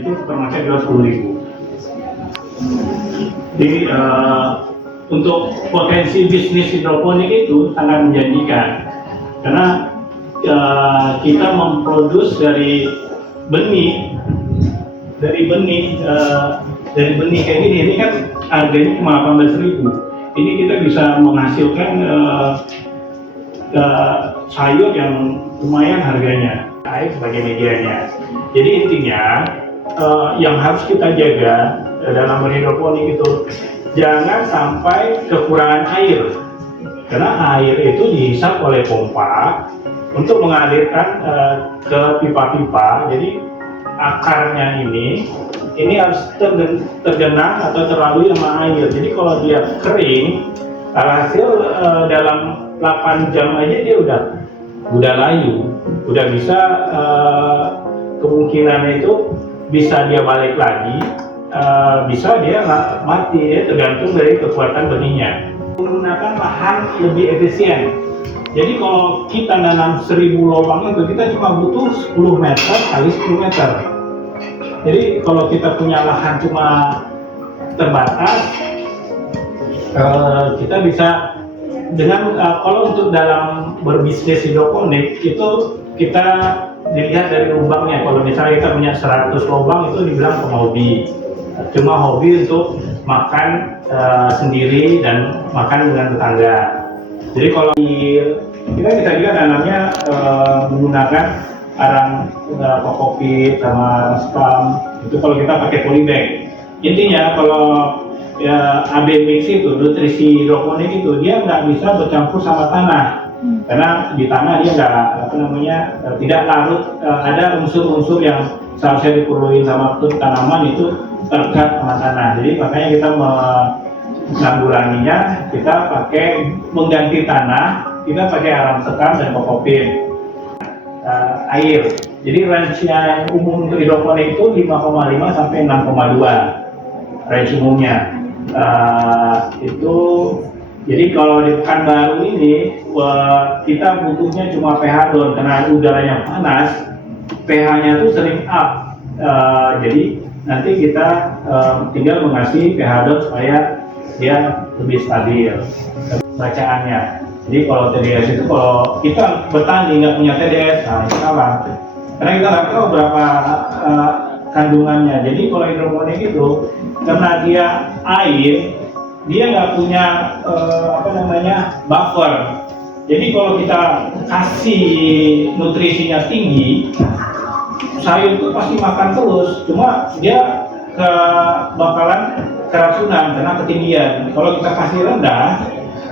itu supermarket jual 10.000. Jadi untuk potensi bisnis hidroponik itu sangat menjanjikan karena kita memproduksi dari benih kayak gini. Ini kan harganya cuma 18.000. Ini kita bisa menghasilkan sayur yang lumayan harganya, air sebagai medianya. Jadi intinya yang harus kita jaga dalam berhidroponik itu jangan sampai kekurangan air, karena air itu dihisap oleh pompa untuk mengalirkan ke pipa-pipa. Jadi akarnya ini harus tergenang atau terlalui sama air. Jadi kalau dia kering, alhasil dalam 8 jam aja dia udah layu, udah bisa kemungkinan itu bisa dia balik lagi, bisa dia mati ya, tergantung dari kekuatan benihnya. Menggunakan lahan lebih efisien. Jadi kalau kita nanam 1000 lubang itu kita cuma butuh 10 meter kali 10 meter. Jadi kalau kita punya lahan cuma terbatas, kita bisa dengan kalau untuk dalam berbisnis hidroponik itu kita dilihat dari lubangnya. Kalau misalnya kita punya 100 lubang itu dibilang penghobi, cuma hobi untuk makan sendiri dan makan dengan tetangga. Jadi kalau kita bisa juga nanamnya menggunakan arang kokopit sama spam itu kalau kita pakai polybag. Intinya kalau AB mix itu nutrisi hidroponik itu dia nggak bisa bercampur sama tanah, karena di tanah dia tidak larut, ada unsur-unsur yang seharusnya diperluin sama tanaman itu terdekat sama tanah. Jadi makanya kita menanggulanginya, kita pakai mengganti tanah, kita pakai arang sekam dan kokopit. Air. Jadi range yang umum untuk hidroponik itu 5,5 sampai 6,2 range umumnya. Itu jadi kalau di Pekanbaru ini kita butuhnya cuma pH down karena udaranya panas, pH-nya tuh sering up. Jadi nanti kita tinggal mengasih pH down supaya dia lebih stabil bacaannya. Jadi kalau TDS itu kalau kita bertani nggak punya TDS, nah itu salah. Karena kita nggak tahu berapa kandungannya. Jadi kalau hidroponik itu karena dia air, dia nggak punya buffer. Jadi kalau kita kasih nutrisinya tinggi, sayur itu pasti makan terus. Cuma dia bakalan keracunan karena ketinggian. Kalau kita kasih rendah,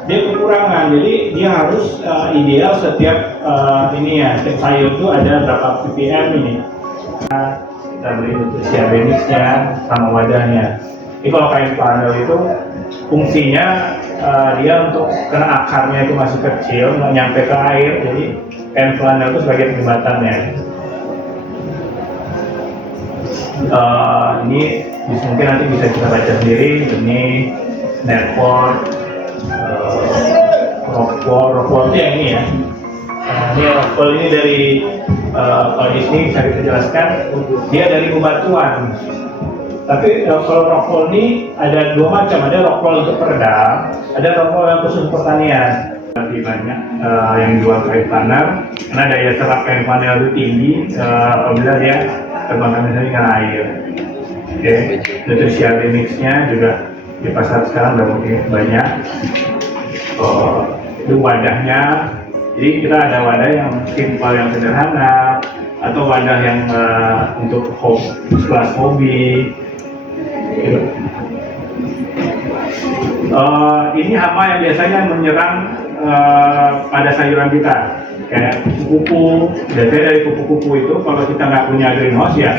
dia kekurangan. Jadi dia harus ideal setiap setiap sayur itu ada berapa ppm ini. Kita beri nutrisi abenisnya sama wadahnya. Jadi kalau kain panel itu fungsinya dia untuk karena akarnya itu masih kecil, nggak nyampe ke air, jadi kain flanel itu sebagai jembatannya. Ini mungkin nanti bisa kita baca sendiri. Ini netport, rockwool itu yang ini ya. Ini rockwool ini dari kalau di sini bisa kita jelaskan, dia dari bebatuan. Tapi kalau rockwool ini ada dua macam, ada rockwool untuk peredam, ada rockwool yang khusus pertanian. Lebih banyak yang jual kain panel, karena daya serap kain panel itu tinggi apabila dia terkontaminasi dengan air. Oke, nutrisi mixnya juga di pasar sekarang udah mungkin banyak. Itu wadahnya, jadi kita ada wadah yang simpel yang sederhana, atau wadah yang untuk kelas hobi. Ini hama yang biasanya menyerang pada sayuran kita, kayak kupu-kupu. Biasanya dari kupu-kupu itu kalau kita nggak punya greenhouse ya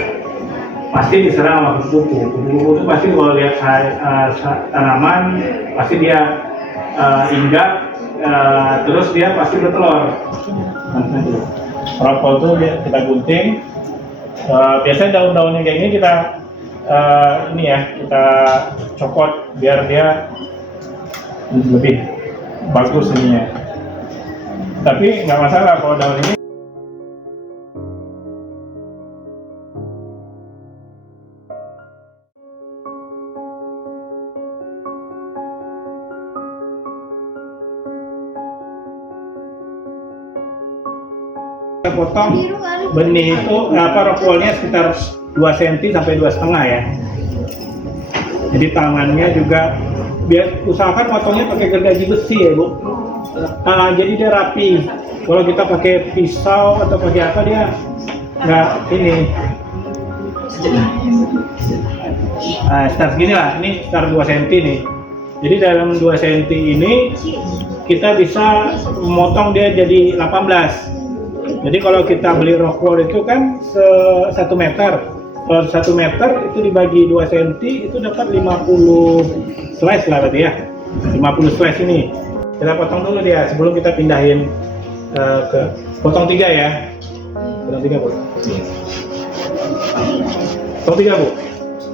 pasti diserang sama kupu-kupu. Kupu-kupu itu pasti kalau lihat tanaman pasti dia injak, terus dia pasti bertelur. Rockwool itu kita gunting. Biasanya daun-daunnya kayak ini kita kita copot biar dia lebih bagus ininya. Tapi nggak masalah kalau daun ini kita potong benih itu rockwoolnya sekitar 2 cm sampai 2,5 ya. Jadi tangannya juga biar usahakan potongnya pakai gergaji besi ya Bu. Jadi dia rapi. Kalau kita pakai pisau atau pakai apa dia nggak ini. Sekitar segini lah, ini sekitar 2 cm nih. Jadi dalam 2 cm ini kita bisa memotong dia jadi 18. Jadi kalau kita beli rockwool itu kan 1 meter. Kalau 1 meter itu dibagi 2 cm itu dapat 50 slice lah berarti ya. 50 slice ini. Kita potong dulu dia sebelum kita pindahin ke potong 3 ya. Potong 3 Bu. Potong 3 Bu.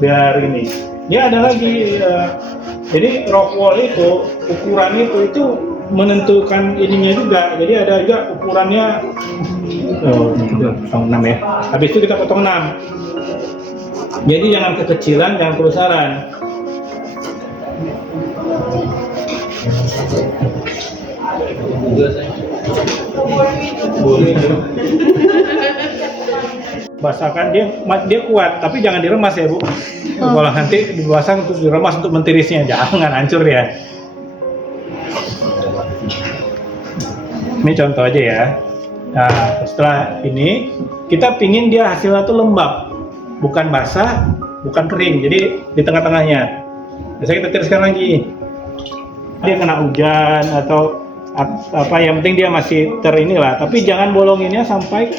Biar ini. Ya ada lagi. Jadi rockwool itu ukuran itu menentukan ininya juga. Jadi ada juga ukurannya 6 ya. Habis itu kita potong 6. Jadi jangan kekecilan, jangan kebesaran. Basahkan dia kuat, tapi jangan diremas ya Bu. Kalau nanti dibasah untuk diremas untuk mentirisnya, jangan hancur ya. Ini contoh aja ya. Nah, setelah ini kita pingin dia hasilnya tuh lembab, bukan basah, bukan kering. Jadi di tengah-tengahnya. Biasanya kita tiriskan lagi. Dia kena hujan atau apa, yang penting dia masih terinilah. Tapi jangan bolonginnya sampai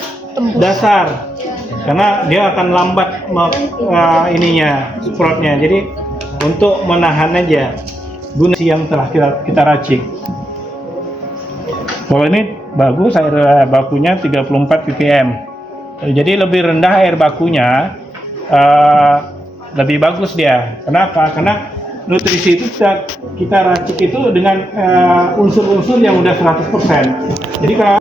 dasar, karena dia akan lambat ininya, sproutnya. Jadi untuk menahan aja guna yang telah kita racik. Kalau ini bagus, air bakunya 34 ppm. Jadi lebih rendah air bakunya, lebih bagus dia. Kenapa? Karena nutrisi itu kita racik itu dengan unsur-unsur yang udah 100%. Jadi kalau